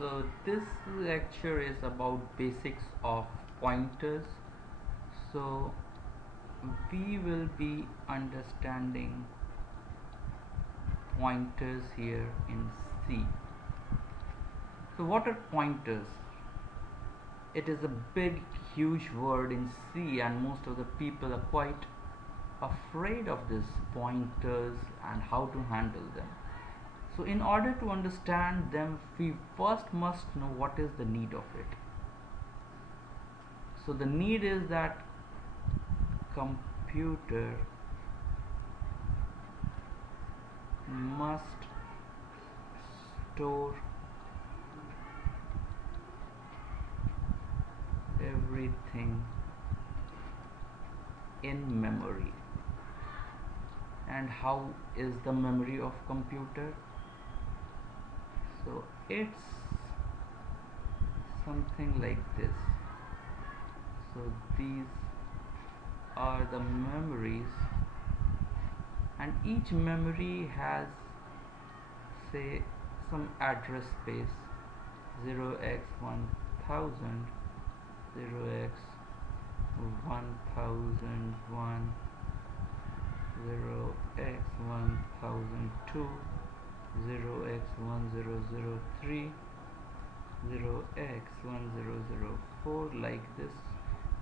So this lecture is about basics of pointers. So we will be understanding pointers here in C. So what are pointers? It is a big huge word in C, and most of the people are quite afraid of these pointers and how to handle them. So in order to understand them, we first must know what is the need of it. So the need is that computer must store everything in memory. And how is the memory of computer? So it's something like this. So these are the memories, and each memory has, say, some address space: 0x1000, 0x1001, 0x1002, 0x1003, 0x1004, like this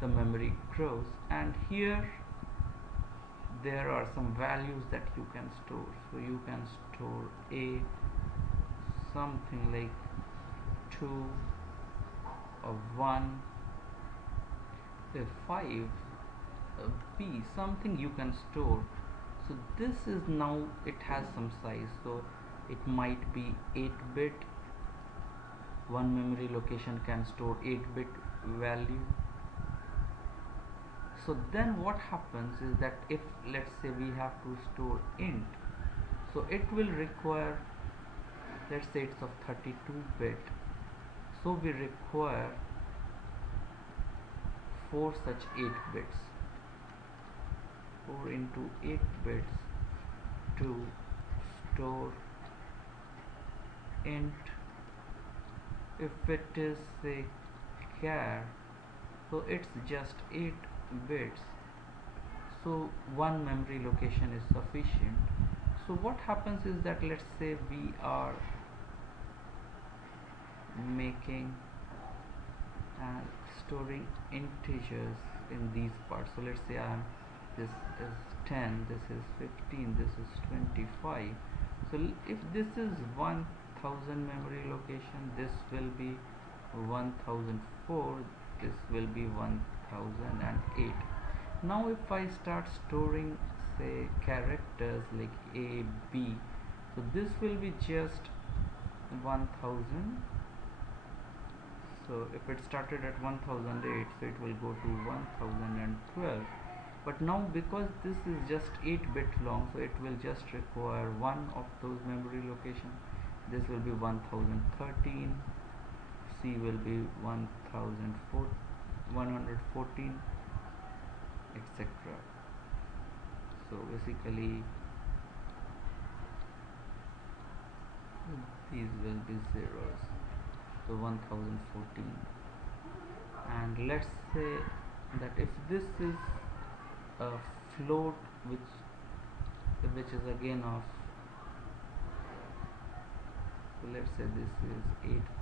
the memory grows. And here there are some values that you can store. So you can store a something like 2, a 1, a 5, a b, something you can store. So this is now, it has some size, so it might be 8-bit. One memory location can store 8-bit value. So then what happens is that if, let's say, we have to store int, so it will require, let's say it's of 32-bit, so we require 4 such 8 bits, 4 into 8 bits to store int. If it is, say, char, so it's just 8 bits, so one memory location is sufficient. So what happens is that, let's say we are making and storing integers in these parts. So let's say this is 10, this is 15, this is 25. So if this is 1000 memory location, this will be 1004, this will be 1008. Now if I start storing, say, characters like A, B, so this will be just 1000. So if it started at 1008, so it will go to 1012. But now because this is just 8-bit long, so it will just require one of those memory locations. This will be 1013, C will be 114, etc. So basically these will be zeros. So 1014. And let's say that if this is a float, which is again of, so let's say this is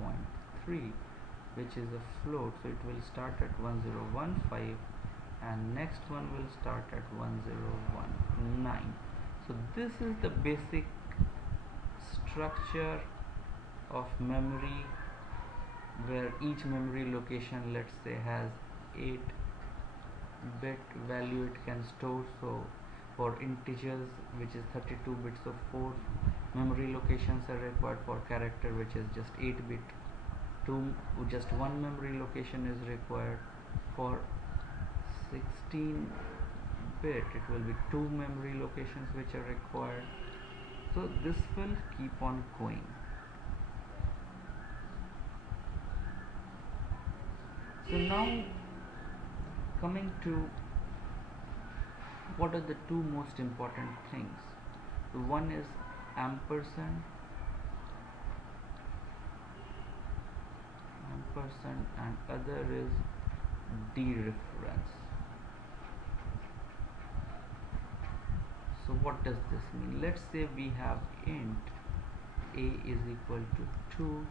8.3, which is a float, so it will start at 1015 and next one will start at 1019. So this is the basic structure of memory, where each memory location, let's say, has 8-bit value it can store. So for integers, which is 32 bits, so 4 memory locations are required. For character, which is just 8-bit, just one memory location is required. For 16-bit, it will be 2 memory locations which are required. So this will keep on going. So now coming to what are the two most important things. So one is ampersand ampersand and other is dereference. So what does this mean? Let's say we have int a is equal to 2,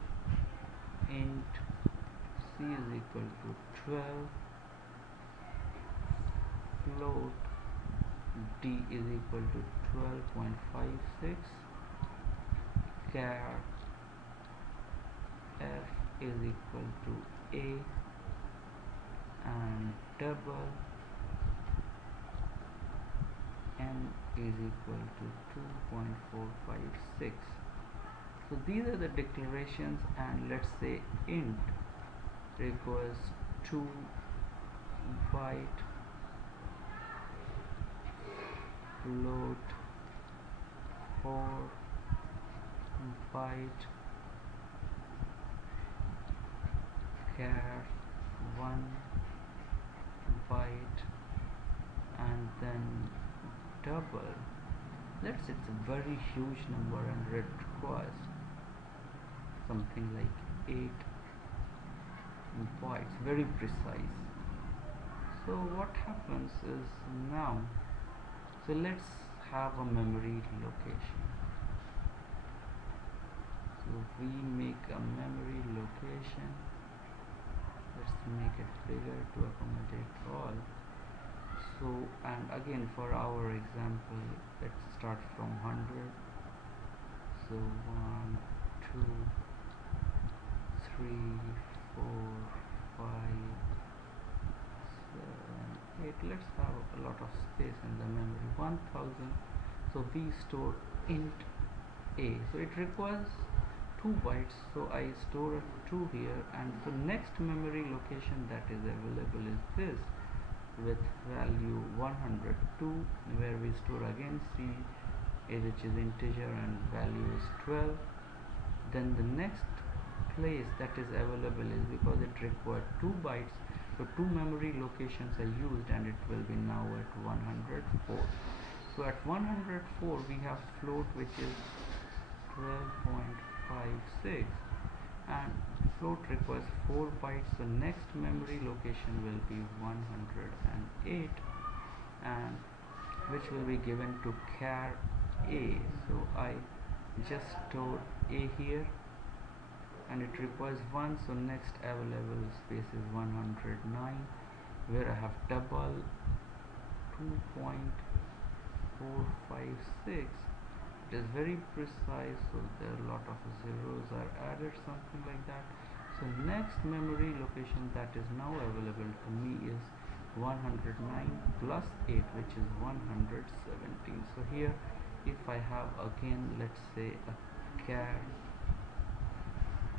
int c is equal to 12, float d is equal to 12.56, char f is equal to a, and double n is equal to 2.456. So these are the declarations, and let's say int requires 2 byte, float 4 byte, char 1 byte, and then double. Let's say it's a very huge number and it requires something like 8 bytes, very precise. So what happens is now, so let's have a memory location. So we make a memory location. Let's make it bigger to accommodate all. So, and again for our example, let's start from 100. So 1, 2, 3, 4, 5, 7, 8. Let's have a lot of space in the memory. 1000. So we store int a. So it requires 2 bytes. So I store 2 here, and the next memory location that is available is this, with value 102, where we store again c, which is integer, and value is 12. Then the next place that is available is, because it required 2 bytes, so 2 memory locations are used, and it will be now at 104. So at 104 we have float, which is 12.56, and float requires 4 bytes, so next memory location will be 108, and which will be given to char a. So I just store a here, and it requires 1, so next available space is 109, where I have double 2.456. It is very precise, so there are a lot of zeros are added, something like that. So next memory location that is now available to me is 109 plus 8, which is 117. So here if I have again, let's say a char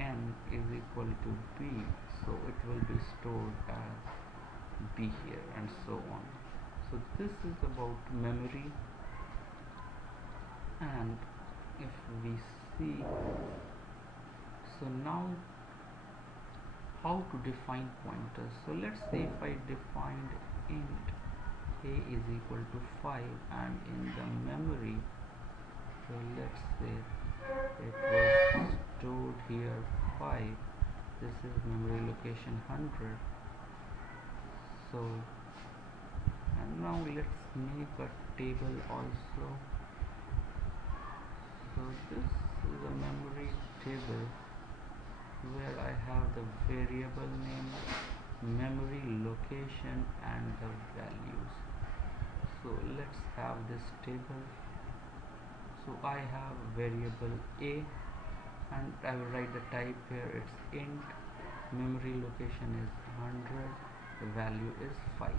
n is equal to b, so it will be stored as b here, and so on. So this is about memory. And if we see, so now how to define pointers. So let's say if I defined int a is equal to 5, and in the memory, so let's say it was stored here 5, this is memory location 100. So, and now let's make a table also. So this is a memory table where I have the variable name, memory location, and the values. So let's have this table. So I have variable a, and I will write the type here, it's int, memory location is 100, the value is 5.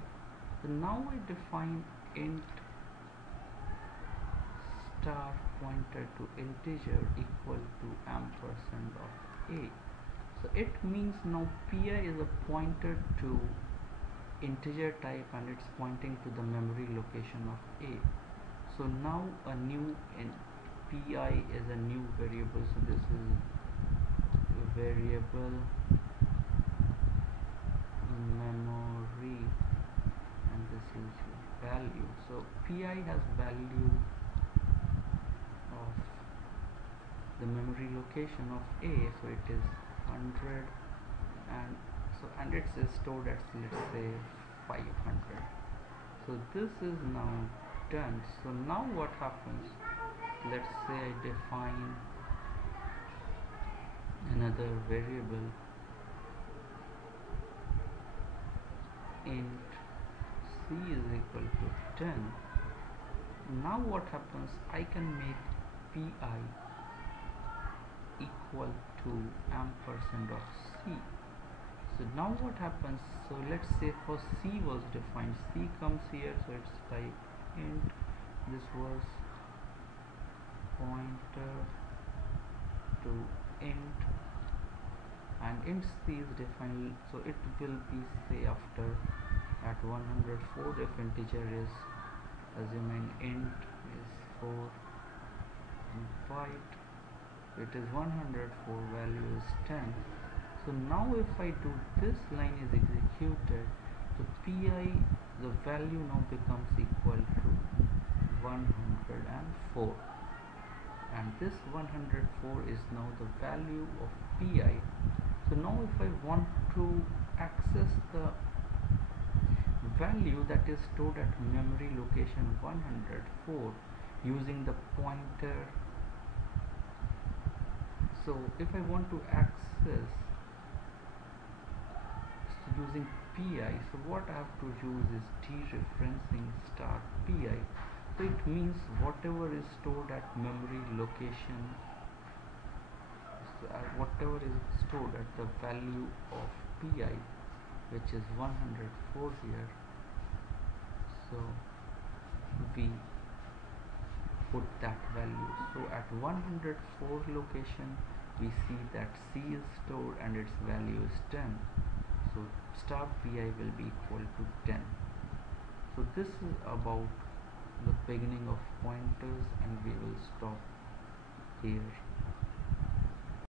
So now I define int star pointer to integer equal to ampersand of a. So it means now pi is a pointer to integer type, and it's pointing to the memory location of a. So now a new pi is a new variable, so this is variable memory, and this is value. So pi has value of the memory location of a, so it is 100, and and it's stored at, let's say, 500. So this is now done. So now what happens, let's say I define another variable int c is equal to 10. Now what happens, I can make pi equal to ampersand of c. So now what happens, so let's say for c was defined, c comes here, so it's type int, this was pointer to int, and int c is defined, so it will be, say, after at 104, if integer is, assuming int is 4 and byte, it is 104, value is 10. So now if I do, this line is executed, so pi, the value now becomes equal to 104, and this 104 is now the value of pi. So now if I want to access the value that is stored at memory location 104 using the pointer, so if I want to access using pi, so what I have to use is dereferencing star pi. So it means whatever is stored at memory location, so whatever is stored at the value of pi, which is 104 here, so we put that value. So at 104 location we see that c is stored and its value is 10, so star pi will be equal to 10. So this is about the beginning of pointers, and we will stop here.